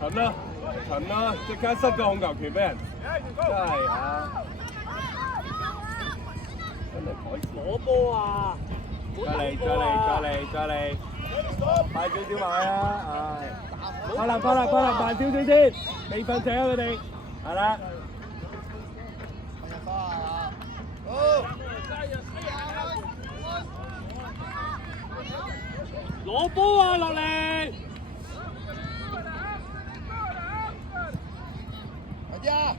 陳啦，陳啦，即刻失個控球權俾人，真係啊！真係改善。攞波啊！再嚟，快少少埋啊！唉，快啦，慢少少先，未瞓醒啊佢哋，係啦。攞波啊！落嚟！呀！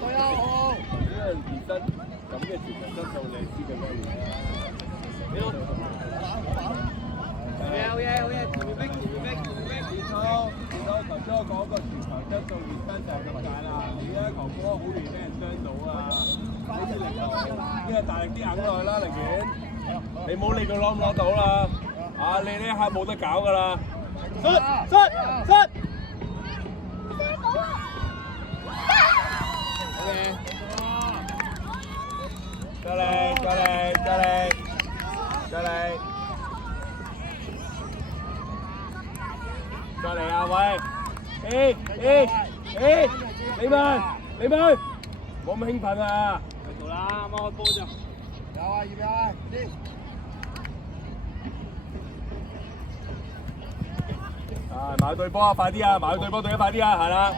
對啊，好！呢個健身咁嘅全民質素，你知佢咩嘢啊？好嘢！前面逼！頭先我講個全球質素熱身就係咁解啦。而家球波好容易俾人傷到啊！呢啲力度，呢個大力啲硬落去啦，寧願你冇理佢攞唔攞到啦。啊，你呢一下冇得搞㗎啦！出！再嚟啊喂！你們，冇咁興奮啊！繼續啦，啱啱開波咋？有啊，預備啊，先。啊，埋對波啊，快啲啊！埋對波對得快啲啊，係啦，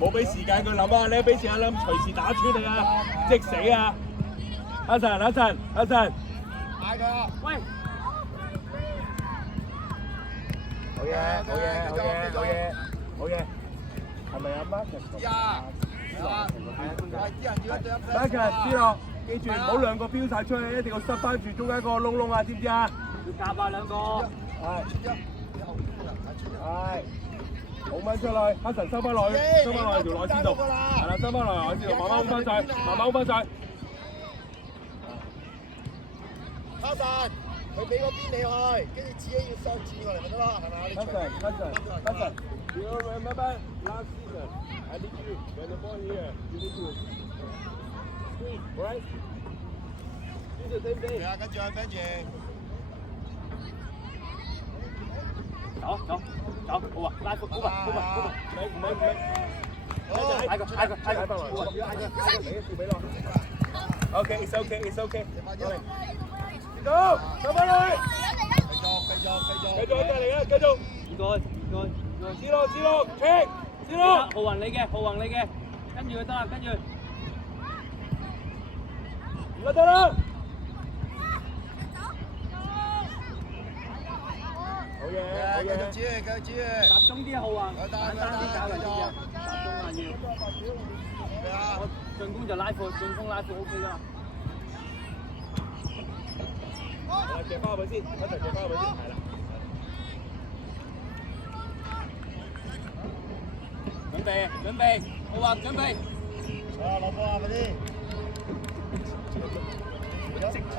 冇俾時間佢諗啊！你俾時間諗，隨時打穿你啊，即死啊！阿神，嗌佢啊！喂！好嘢！係咪啊 Marcus？呀！啲人要一對一 Marcus，知道，記住唔好兩個飆晒出去，一定要塞翻住中間嗰個窿窿啊，知唔知啊？要夾啊兩個！係，好掹出去，黑神收翻落去條內線度，係啦，收翻落內線度，慢慢掹翻晒。黑神，佢俾個邊你去，跟住自己要收轉過嚟咪得咯，係咪啊？你黑神，you remember last season? I need you when the ball here. You need to squeeze, right? This is the same thing. 係啊，跟住啊 Benji。走，好啊，拉闊，好啊，唔係，嗌佢，俾落。Okay, it's okay. 走，收翻去。繼續，再嚟啊，繼續。唔該。試落 check， 試落。浩雲你嘅，跟住佢得啦，跟住。唔得啦。好嘢，繼續指，集中啲啊，浩雲，簡單啲搞就得嘅，集中啊要。我進攻就拉闊，OK 㗎啦。借翻佢先，一齊借翻佢先，係啦。準備，浩雲準備。落波啊，快啲！直衝。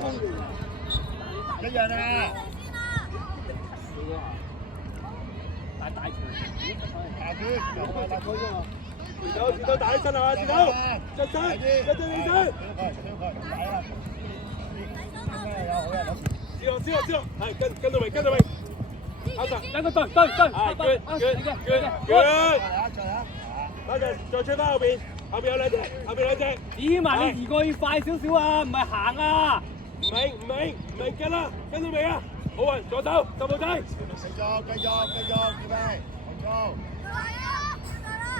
一樣啊！大拳，大拳啫嘛！接到大起身啊！接到，着身，起身。知道，係跟到未？阿神，兩個對，阿神再吹翻後邊有兩隻，指埋你移過要快少少啊，唔係行啊！唔明，跟啦，跟到未啊？好運，左手10號仔，繼續，預備，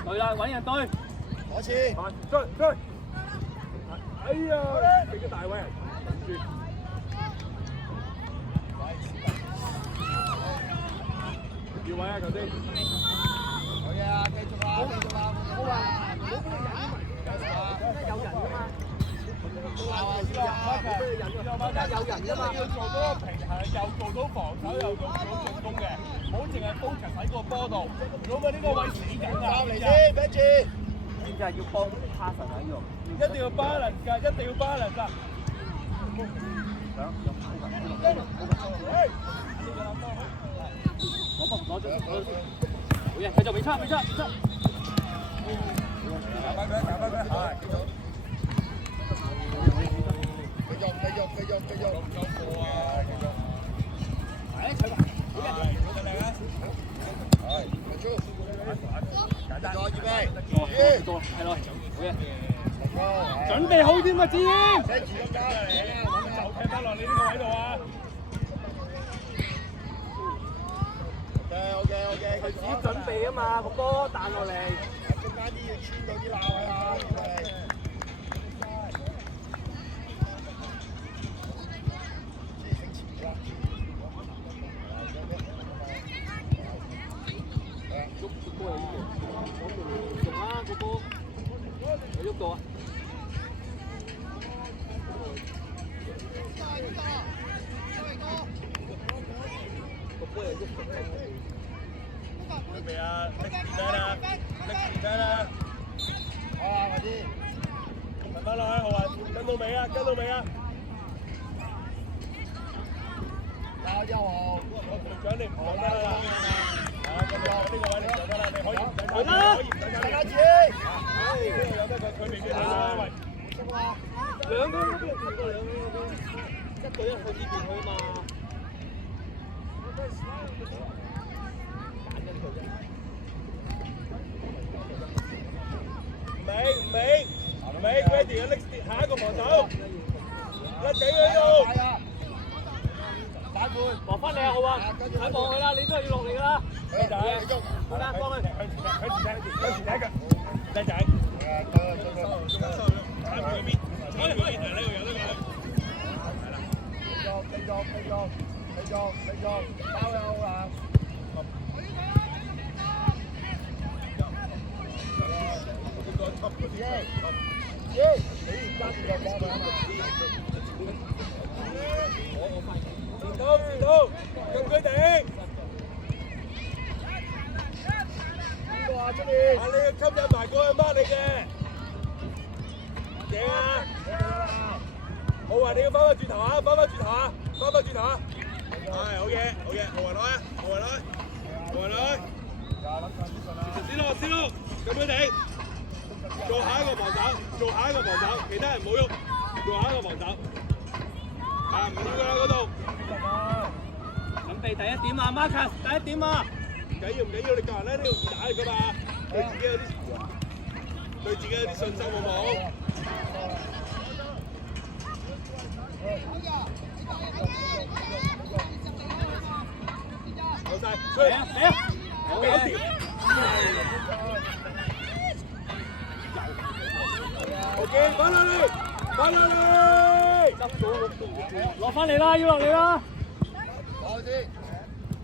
對啦，揾人對，攞錢，追，哎呀，俾個大位人頂住。要位啊，頭先。好嘢啊，繼續啦，好啊，唔好俾佢引埋，有人㗎嘛。有人㗎嘛。要做到個平衡，又做到防守，又做到進攻嘅，唔好淨係 focus 喺個波度。如果唔係呢個位死緊啊！交嚟先 ，Benji。現在要幫哈神喺度，一定要 balance 㗎，一定要 balance 啊！攞咗，好嘢，繼續未出。搞翻佢，係，繼續。係咯，好嘅。高，準備好添啊，志英！寫住咁加嚟，就踢翻落你呢個位度啊！ OK，佢自己準備啊嘛，個波彈落嚟。中間啲要穿到啲罅位啊！喐個波有呢個，用啊個波，有喐到啊！個波有喐到。 準備啊！拎住仔啦，拎住仔啦！啊，快啲！慢慢落去，浩雲，跟到尾啊，跟到尾啊！加油！我隊長你唔講得啦，啊，咁樣呢個位你就得啦，你可以唔使睇，可以唔使睇。大家注意！呢個有得個佢未必睇到，喂。兩個嗰邊調過兩個嗰邊，一對一去呢邊去嘛。 唔明 ，ready 啊！拎下一個防守，甩幾喺度。反叛，落翻嚟啊，浩啊！睇望佢啦，你都係要落嚟㗎啦。靚仔，好啦，幫佢。向前踢腳，靚仔。踩住嗰邊，踩住嗰邊，呢個有得㗎。繼續，包有啊！ 前到，跟佢哋。邊個啊？出面！啊！你要吸引埋過去掹你嘅。贏啊！好啊！你要翻返轉頭啊！翻返轉頭啊！翻返轉頭啊！係好嘢，好嘢！浩雲來，浩雲來，浩雲來。先咯，跟佢哋。 做下一個防守，做下一個防守，其他人唔好喐，做下一個防守。啊，唔要㗎啦嗰度。準備第一點啊 ，Marcus， 第一點啊！唔緊要，你個人咧都要打嚟㗎嘛，對自己有啲信心好唔好？好晒，出嚟啊！嚟啊！搞掂。 OK， 翻落嚟，翻落嚟，落翻嚟啦，要落嚟啦！攞先，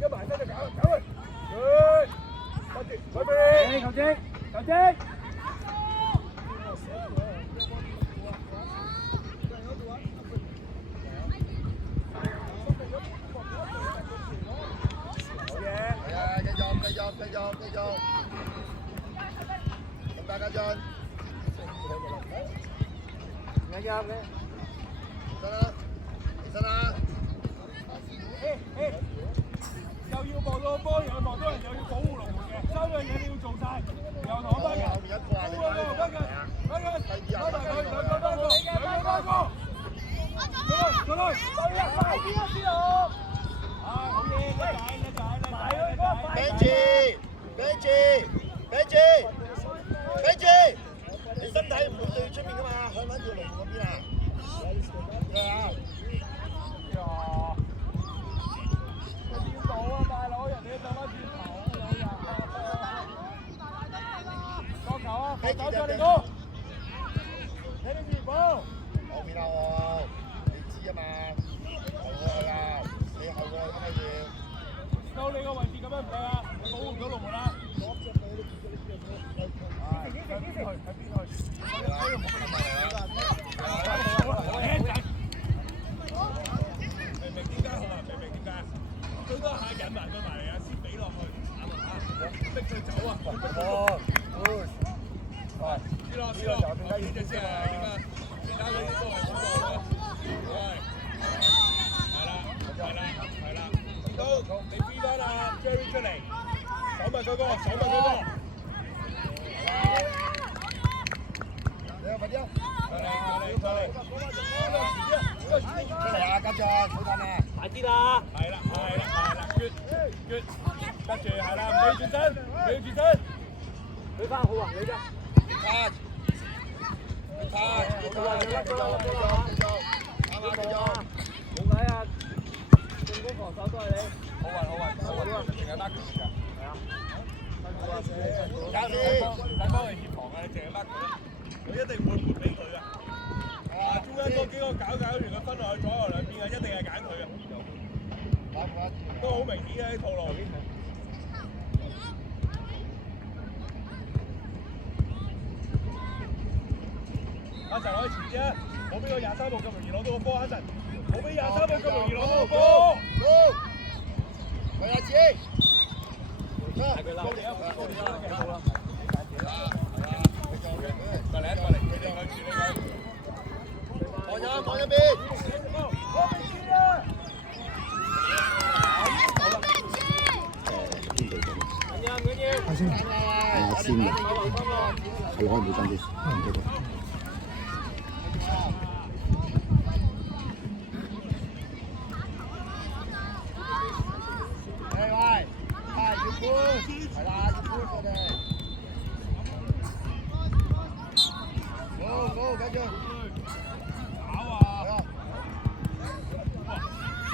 跟埋身就搞佢，跟住，準備，球證，球證。好嘢，係啊，繼續，咁大家進。 啱嘅。起身啦！又要望到波，又要望到人，又要保護龍門嘅，三樣嘢你要做晒。又同我班人，後面一個啊，你翻佢，翻佢，兩個翻過，過來，快啲啊，師佬！啊，好嘢，叻仔！ Benji，你身體唔會對出面噶嘛，向翻條龍嗰邊啊！係啊！點到啊，大佬，人哋走翻轉頭啊，老友！角球啊，防守上嚟個，睇你前鋒。後面啊我，你知啊嘛，後過去啊，你後過去咁咪要。到你個位置咁樣唔得啊，保護唔到龍門啦。最多下引埋佢埋嚟啊，先俾落去，逼佢走啊！知咯，呢隻先係點啊？其他嗰啲都係咁講咯。係啦，見到你 B 翻啊 ，Jerry 出嚟，守埋佢個，你快啲啊！過嚟，出嚟啊，跟住好近啊！快啲啦！係啦，決，跟住係啦，唔俾轉身，俾翻好啊，你啫。冇計啊！進攻防守都係你。好運，淨係拉佢㗎。係啊。使幫佢協防啊！你淨係拉佢，佢一定會撥俾佢啊！中間嗰幾個搞完佢分落去左右兩邊啊，一定係揀佢啊！都好明顯嘅啲套路。阿神可以遲啲啊！冇俾個23號咁容易攞到個波，阿神冇俾23號咁容易攞到個波。係啊，子。係佢啦，我哋啦，好啦。過嚟，佢哋住你佢。望一邊。阿仙，阿仙嚟，係開唔到真啲，唔記得。喂，要搬，係啦，要搬我哋。好，繼續。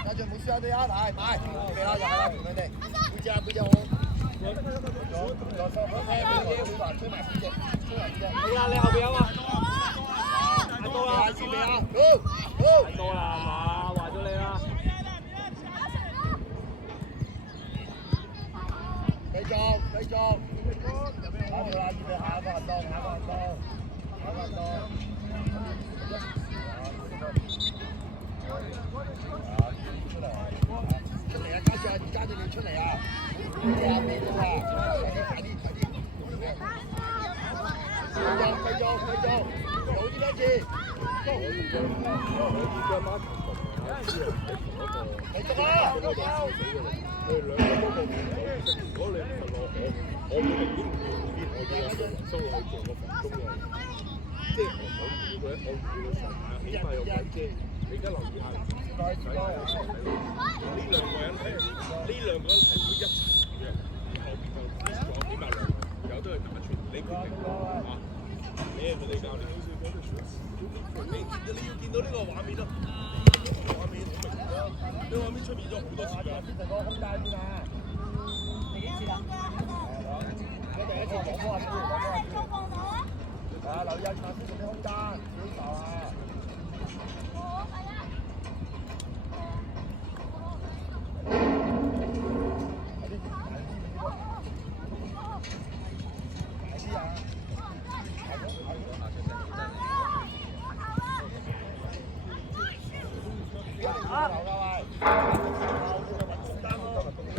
繼續冇輸啊！對啊，買，俾啦，就係啦，同佢哋。背脊好。好啦，你後邊有啊？太多啦，準備啊！好，太多啦，係嘛？話咗你啦。繼續。好啦，預備下一個行動。出嚟啊！加住你出嚟啊！快啲！繼續，好啲多次。繼續啊！我會寧願唔要我嘅收落去做個防中嘅，即係我唔要佢，我唔要佢上下，起碼有位遮。你而家留意下，呢兩個人係會一齊嘅，後邊就仲有起碼兩個，有都係打傳，你決定啊！你係佢哋教練，你要見到呢個畫面咯，畫面好明顯啦，呢個畫面出現咗好多次㗎。成個空間先啊！第幾次啦？我第一次講波啊！留意下頭先啲空間，小球啊！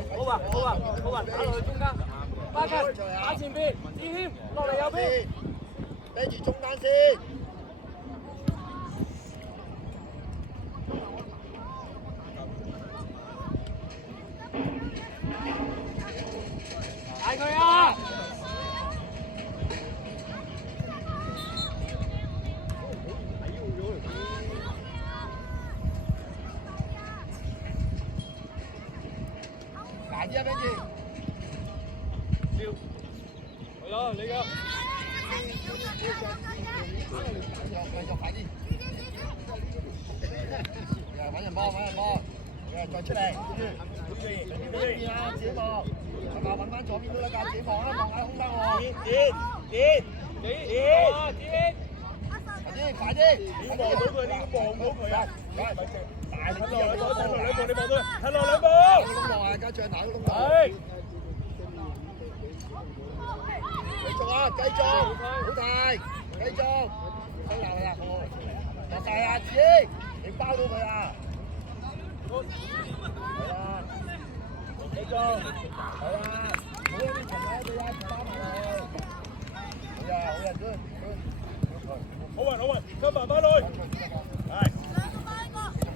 好啊，打落去中間，巴克打前邊，志謙落嚟右邊，盯住中間先。嗌佢啊！大啲啊，跟住。係咯，你㗎。繼續快啲。揾人幫，再出嚟。呢邊啊，自己望。係嘛？揾翻左邊都得㗎，自己望啦，望下空間喎。快啲！你望到佢，你要望到佢啊！大力啲啊！睇落兩步，你望到佢，睇落兩步。窿落啊！家長打個窿落。係。繼續啊！繼續，好大，繼續。收留啦，好。落大啊！子，你包到佢啊！係啦。繼續，係啦。好啲球啊！對啊，包埋佢。好啊，好人都。好運，跟埋翻去。係。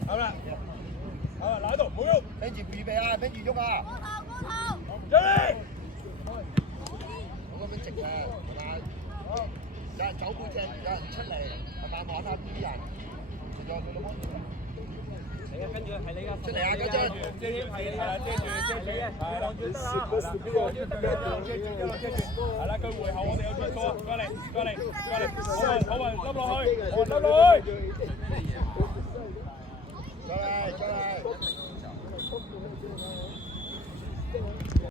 好啦，嗱喺度，唔好喐。跟住預備啊，跟住喐啊。出嚟。好咁樣直啊，係嘛？有人走背脊，有人出嚟，係嘛？望下邊啲人。仲有佢老母。跟住係你㗎，出嚟啊！跟住，遮住係啦，遮住，係啦，遮住，係啦，佢回後我哋有出錯，過嚟，好運，笠落去，笠落去。